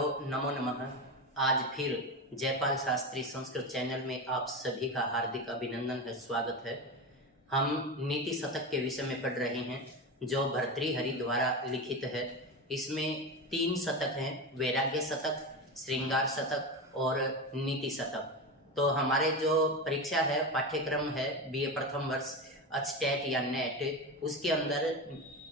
Hello, नमो नमः। आज फिर जयपाल शास्त्री संस्कृत चैनल में आप सभी का हार्दिक अभिनंदन है, स्वागत है। हम नीति शतक के विषय में पढ़ रहे हैं जो भर्तृहरि द्वारा लिखित है। इसमें 3 शतक हैं, वैराग्य शतक, श्रृंगार शतक और नीति शतक। तो हमारे जो परीक्षा है, पाठ्यक्रम है बीए प्रथम वर्ष अचटेट या नेट, उसके अंदर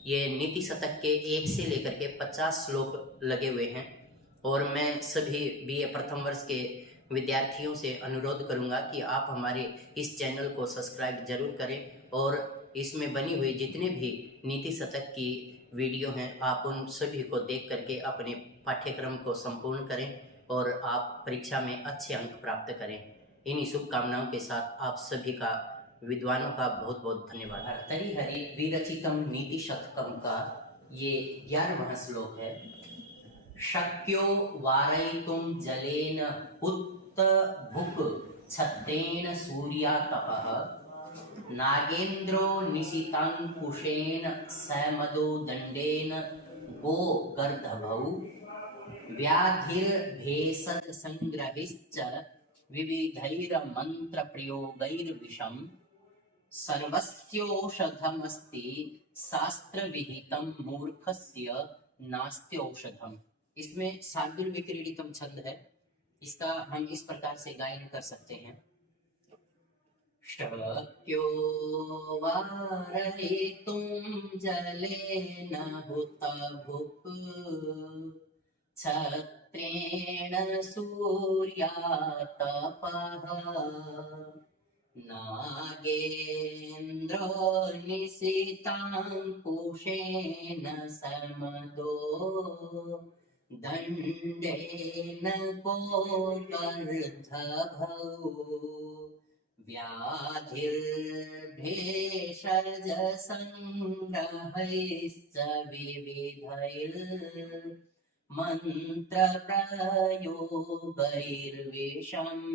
ये नीति शतक के 1 से लेकर के 50 श्लोक लगे हुए हैं। और मैं सभी बीए प्रथम वर्ष के विद्यार्थियों से अनुरोध करूंगा कि आप हमारे इस चैनल को सब्सक्राइब जरूर करें और इसमें बनी हुई जितने भी नीति शतक की वीडियो हैं आप उन सभी को देख करके अपने पाठ्यक्रम को संपूर्ण करें और आप परीक्षा में अच्छे अंक प्राप्त करें। इन्हीं शुभकामनाओं के साथ आप सभी का, विद्वानों का बहुत बहुत धन्यवाद। भर्तृहरि विरचितम नीति शतकम का ये 11वां श्लोक है। शक्यो वारयितुं जलेन पुत्त भुक् छत्रेण सूर्यातपः नागेन्द्रो निशिताङ्कुशेन सैमदो दण्डेन गो गर्दभौ व्याधिर्भेषज संग्रहिश्च विविधैर्मन्त्रप्रयोगैर्विषम् सर्वस्योषधमस्ति शास्त्रविहितं मूर्खस्य नास्त्यौषधम्। इसमें शार्दुल विक्रीडितम छंद है। इसका हम इस प्रकार से गायन कर सकते हैं। शक्यो वारयितुं जलेन हुत भुक् छत्रेण सूर्यातपः नागेन्द्रो निशिताङ्कुशेन समदो दण्डेन गोर्धभौ व्याधिर्भेषज संग्रहैश्च विविधैर्मन्त्रप्रयोगैर्विषम्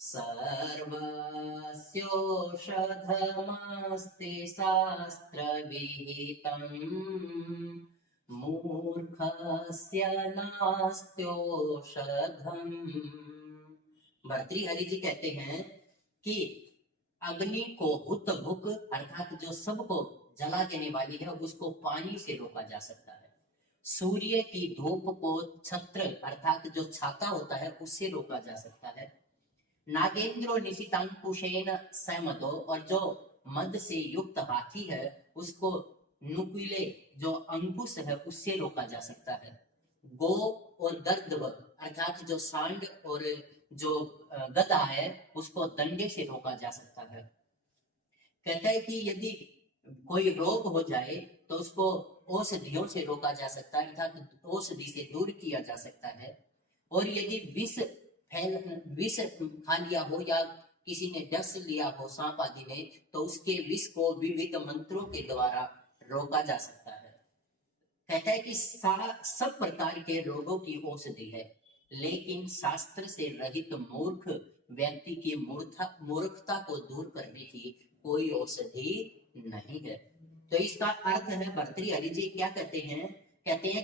सर्वस्योषधमस्ति शास्त्रविहितम् मूर्खस्य नास्त्योषधम्। भर्तृहरि जी कहते हैं कि अग्नि को हुत भुक अर्थात जो सबको जला देने वाली है उसको पानी से रोका जा सकता है। सूर्य की धूप को छत्र अर्थात जो छाता होता है उससे रोका जा सकता है। नागेंद्रो निशितांकुशेन सैमदो और जो मद से युक्त हाथी है उसको नुकीले जो अंकुश है उससे रोका जा सकता है। गो और गर्दभ अर्थात जो सांड और जो गधा है उसको दंडे से रोका जा सकता है। कहता है कि यदि कोई रोग हो जाए तो उसको औषधियों से रोका जा सकता है अर्थात औषधि से दूर किया जा सकता है। और यदि विष खा लिया हो या किसी ने डस लिया हो सांप आदि ने तो उसके विष को विविध मंत्रों के द्वारा रोका जा सकता है। कहता है कि सब प्रकार के रोगों की औषधि है, लेकिन शास्त्र से रहित मूर्ख व्यक्ति की मूर्खता को दूर करने की कोई औषधि नहीं है। तो इसका अर्थ है भर्तृहरि जी क्या कहते हैं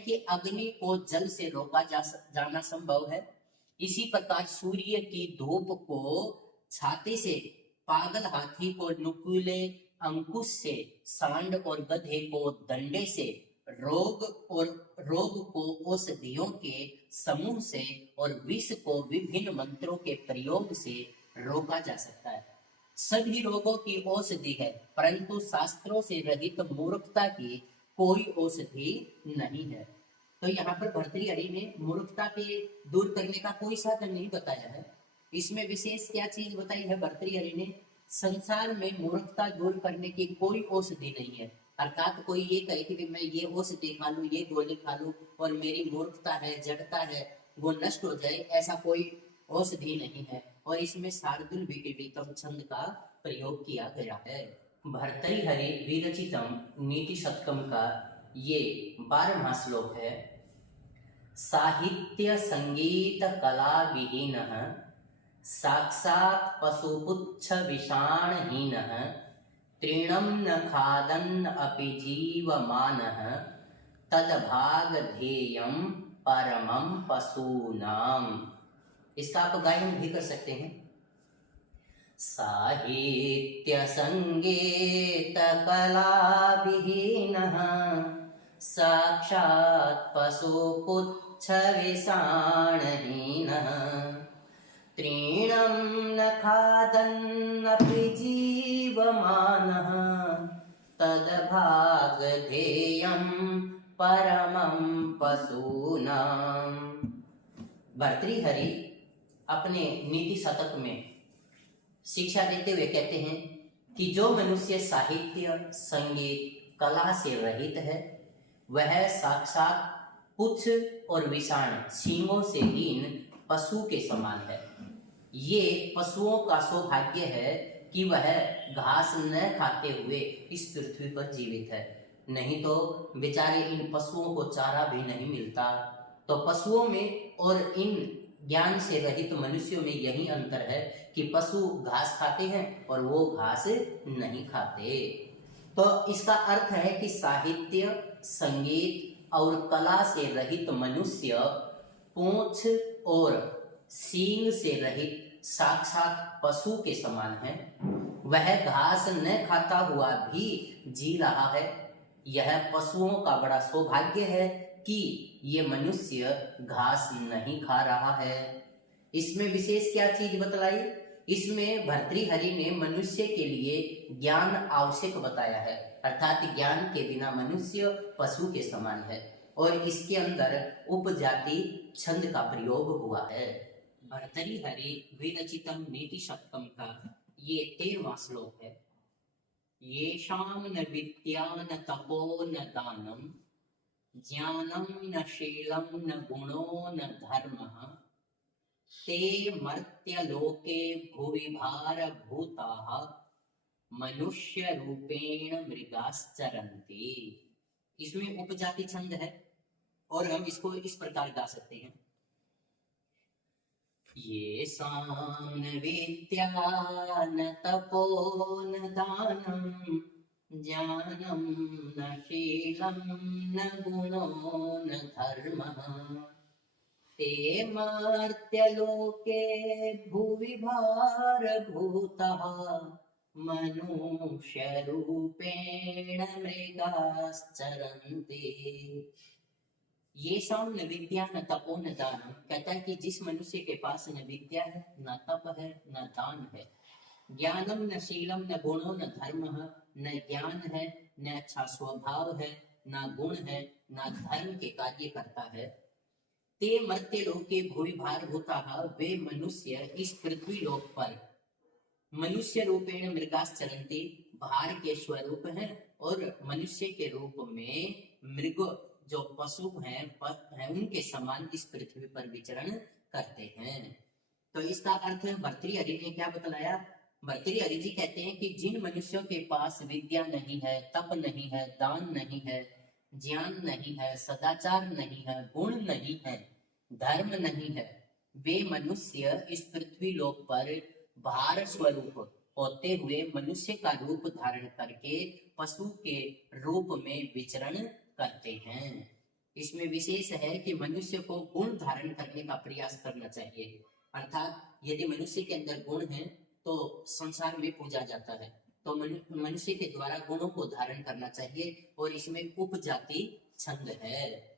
कि अग्नि को जल से रोका जाना संभव है। इसी प्रकार सूर्य की धूप को छाते से, पागल हाथी को नुकीले अंकुश से, सांड और गधे को दंडे से, रोग को औषधियों के समूह से और विष को विभिन्न मंत्रों के प्रयोग से रोका जा सकता है। सभी रोगों की औषधि है, परंतु शास्त्रों से रहित मूर्खता की कोई औषधि नहीं है। तो यहाँ पर भर्तृहरि ने मूर्खता के दूर करने का कोई साधन नहीं बताया है। इसमें विशेष क्या चीज बताई है भर्तृहरि ने? संसार में मूर्खता दूर करने की कोई औषधि नहीं है। अर्थात कोई ये कहे कि मैं ये औषधि खा लूं, ये गोली खा लूं और मेरी मूर्खता है, जड़ता है, वो नष्ट हो जाए, ऐसा कोई औषधि नहीं है। और इसमें शार्दुल विक्रीडितम छंद का प्रयोग किया गया है। भर्तृहरि विरचितम नीति शतकम का ये 12वां श्लोक है। साहित्य संगीत कला विहीनः साक्षात् पशुपुच्छ विषाणहीनः तृणं न खादन् अपि जीवमानः तद्भागधेयं परमं पशूनाम। इसका आप गायन भी कर सकते हैं। साहित्य संगीत कला विहीनः साक्षात् पशुपुच्छ विषाणहीनः तृणं न खादन्नपि जीवमानः तद्भागधेयं परमं पशूनाम। भर्तृहरि अपने नीति शतक में शिक्षा देते हुए कहते हैं कि जो मनुष्य साहित्य संगीत कला से रहित है वह साक्षात पुच्छ और विषाण सींगों से हीन पशु के समान है। ये पशुओं का सौभाग्य है कि वह घास न खाते हुए इस पृथ्वी पर जीवित है, नहीं तो बेचारे इन पशुओं को चारा भी नहीं मिलता। तो पशुओं में और इन ज्ञान से रहित मनुष्यों में यही अंतर है कि पशु घास खाते हैं और वो घास नहीं खाते। तो इसका अर्थ है कि साहित्य संगीत और कला से रहित मनुष्य पूंछ और सींग से रहित साक्षात पशु के समान है। वह घास न खाता हुआ भी जी रहा है। यह पशुओं का बड़ा सौभाग्य है कि ये मनुष्य घास नहीं खा रहा है। इसमें विशेष क्या चीज बतलाई? इसमें भर्तृहरि ने मनुष्य के लिए ज्ञान आवश्यक बताया है, अर्थात ज्ञान के बिना मनुष्य पशु के समान है। और इसके अंदर उपजाति छंद का प्रयोग हुआ है। भर्तृहरि विरचितम नीति शतकम का ये 13वां श्लोक है। येषां न विद्या न तपो न दानम ज्ञानम न शीलम न गुणो न धर्मः ते मर्त्यलोके भुवि भारभूताः मनुष्य रूपेण मृगाश्चरन्ति। इसमें उपजाति छंद है और हम इसको इस प्रकार गा सकते हैं। येषां न विद्या न तपो न दानम ज्ञानं न शीलं न गुणो न धर्मः ते मर्त्यलोके भुवि भारभूतः मनुष्यरूपेण मृगाश्चरन्ति। येषां न विद्या न तपो न दानम, कहता है कि जिस मनुष्य के पास न विद्या है न तप है न दान है, ज्ञानम न शीलम न गुणो न धर्मः, न ज्ञान है न अच्छा स्वभाव है न गुण है न धर्म के कार्य करता है, ते मर्त्य लोके भुवि भारभूताः, वे मनुष्य इस पृथ्वी लोक पर मनुष्य रूपेण मृगाश्चरन्ति, भार के स्वरूप हैं और मनुष्य के रूप में मृग जो पशु हैं उनके समान इस पृथ्वी पर विचरण करते हैं। तो इसका अर्थ भर्तृहरि ने क्या बतलाया? भर्तृहरि जी कहते हैं कि जिन मनुष्यों के पास विद्या नहीं है, तप नहीं है, दान नहीं है, ज्ञान नहीं है, सदाचार नहीं है, गुण नहीं है, धर्म नहीं है, वे मनुष्य इस पृथ्वी लोक पर भार स्वरूप होते हुए मनुष्य का रूप धारण करके पशु के रूप में विचरण करते हैं। इसमें विशेष है कि मनुष्य को गुण धारण करने का प्रयास करना चाहिए, अर्थात यदि मनुष्य के अंदर गुण है तो संसार में पूजा जाता है, तो मनुष्य के द्वारा गुणों को धारण करना चाहिए और इसमें उपजाति छंद है।